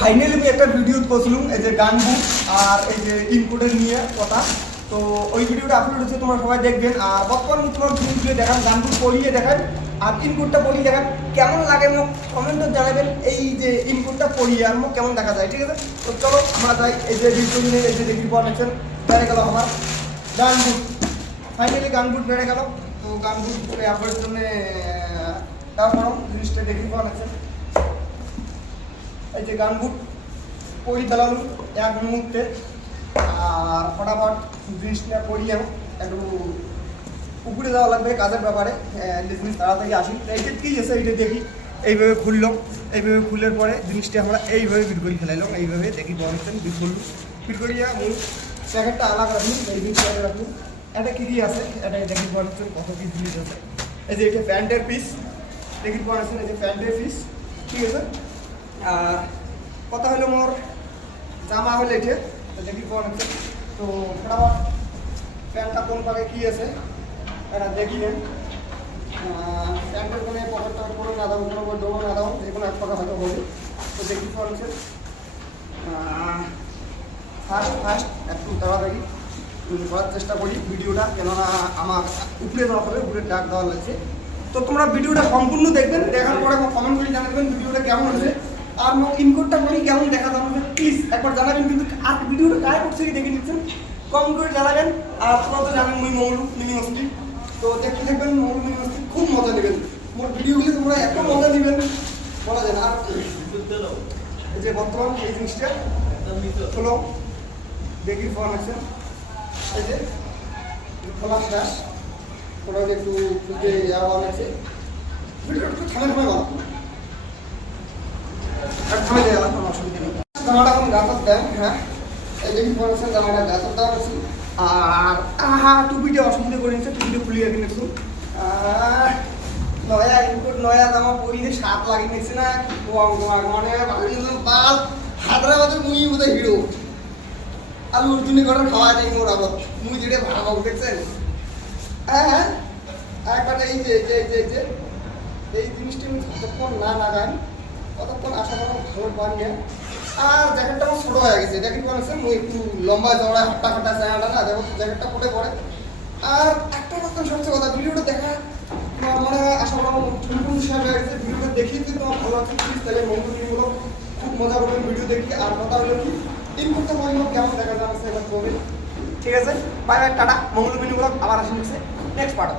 Finally আমি একটা video করছিলাম এই যে গান বুক আর এই যে ইনপুটের নিয়ে কথা। তো ওই ভিডিওটা আপলোড হচ্ছে, তোমরা সবাই দেখবেন। আর বর্তমানে তোমার জিনিসগুলো দেখান, গান বুক পড়িয়ে দেখান আর ইনপুটটা পড়িয়ে দেখান, কেমন লাগে মোক কমেন্টে জানাবেন। এই যে ইনপুটটা পড়িয়ে আর মোক কেমন দেখা যায়, ঠিক আছে? তো চলো আমরা যাই। এই যে ভিডিও নিয়ে এই যে দেখি পাচ্ছেন বেড়ে গেল আমার গান বুক, ফাইনালি গান বুক বেড়ে গেল। তো গান বুক আপনার জন্য তারপর জিনিসটা দেখি পাচ্ছেন এই যে গান বুক পড়ি চালালু এক মুহূর্তে। আর ফটাফট জিনিসটা পড়ি একটু উপরে যাওয়া লাগবে কাজের ব্যাপারে, জিনিস তাড়াতাড়ি আসি। এইটা কী আছে এইটা দেখি। এইভাবে খুললাম, এইভাবে খুলের পরে জিনিসটা আমরা এইভাবে বিট করে ফেলাইলাম। এইভাবে দেখি বলছেন বিট করলু, বিট করিয়া মূল প্যাকেটটা আলাদা রাখুন, এই জিনিস রাখুন। এটা কী দিয়ে আছে এটা দেখি বলছেন কত কী জিনিস আছে। এই যে এটা প্যান্টের পিস দেখি পাচ্ছেন, এই যে প্যান্টের পিস, ঠিক আছে? আর কথা হলো মোর জামা হলো এটা দেখি পাচ্ছেন। তো ফটাফট প্যান্টটা কোন পাকে কী আছে এটা দেখি নেন। প্যান্টের কোনো পকেট টকেট করে না দাও, কোনো ডোবো না দাও, যে কোনো এক পাকা হয়তো হবে। তো দেখি পাচ্ছেন ফার্স্ট একটু তাড়াতাড়ি করার চেষ্টা করি ভিডিওটা, কেননা আমার উপরে দেওয়া হবে, উপরে ডাক দেওয়া লাগছে। তো তোমরা ভিডিওটা সম্পূর্ণ দেখবেন, দেখার পরে কমেন্ট করে জানাবেন ভিডিওটা কেমন হয়েছে আর মোক ইনপুটটা করি কেমন দেখা যাবে প্লিজ একবার জানাবেন। কিন্তু আর ভিডিওটা কায় করছে দেখে নিচ্ছেন কমেন্ট করে জানাবেন। আর তোমরা তো জানেন মুই মৌলু মিনি মস্তি, তো দেখতে দেখবেন মৌলু মিনি মস্তি খুব মজা নেবেন। মোর ভিডিওগুলি তোমরা এত মজা নেবেন বলা যায় না। আর এই যে বর্তমান এই জিনিসটা হলো দেখি ফর্মেশন, এই যে খোলা শেষ, ওরা একটু খুলতে যাওয়া আছে। ভিডিওটা একটু থামে থামে বলা আর থামে যাওয়া কোনো অসুবিধা নেই। জামাটা এখন গাছর দেন, হ্যাঁ এই যে ইনফরমেশন জামাটা গাছর দেওয়া আছে। আর টুপিটা অসুবিধা করে নিচ্ছে, টুপিটা খুলিয়ে কিনে একটু নয়া ইনপুট নয়া জামা পরিলে স্বাদ লাগে নিচ্ছে না মানে বাল হায়দ্রাবাদের মুই বোধহয় হিরো। আর অর্জুনি করে খাওয়া যায় মোর আবার মুই যেটা ভালো দেখছেন। হ্যাঁ একবার এই যে এই জিনিসটা আমি যতক্ষণ না লাগাই ততক্ষণ আশা করা খবর পান না। আর জ্যাকেটটা আমার ছোটো হয়ে গেছে, জ্যাকেট বানাচ্ছে মুই একটু লম্বা চড়া হাঁটা ফাটা জায়গাটা না যেমন জ্যাকেটটা পরে পড়ে। আর একটা কথা সবচেয়ে কথা, ভিডিওটা দেখা মানে আশা করা সম্পূর্ণ শেয়ার হয়ে গেছে। ভিডিওটা দেখিয়ে যদি তোমার ভালো লাগছে প্লিজ তাহলে মঙ্গলমূলক খুব মজা করবেন ভিডিও দেখি। আর কথা হলো কি ইনপুটটা পরিমাণ কেমন দেখা যাচ্ছে এবার করবেন, ঠিক আছে? Bye bye, tata. মঙ্গলমূলক আবার আসি নেক্সট পার্ট।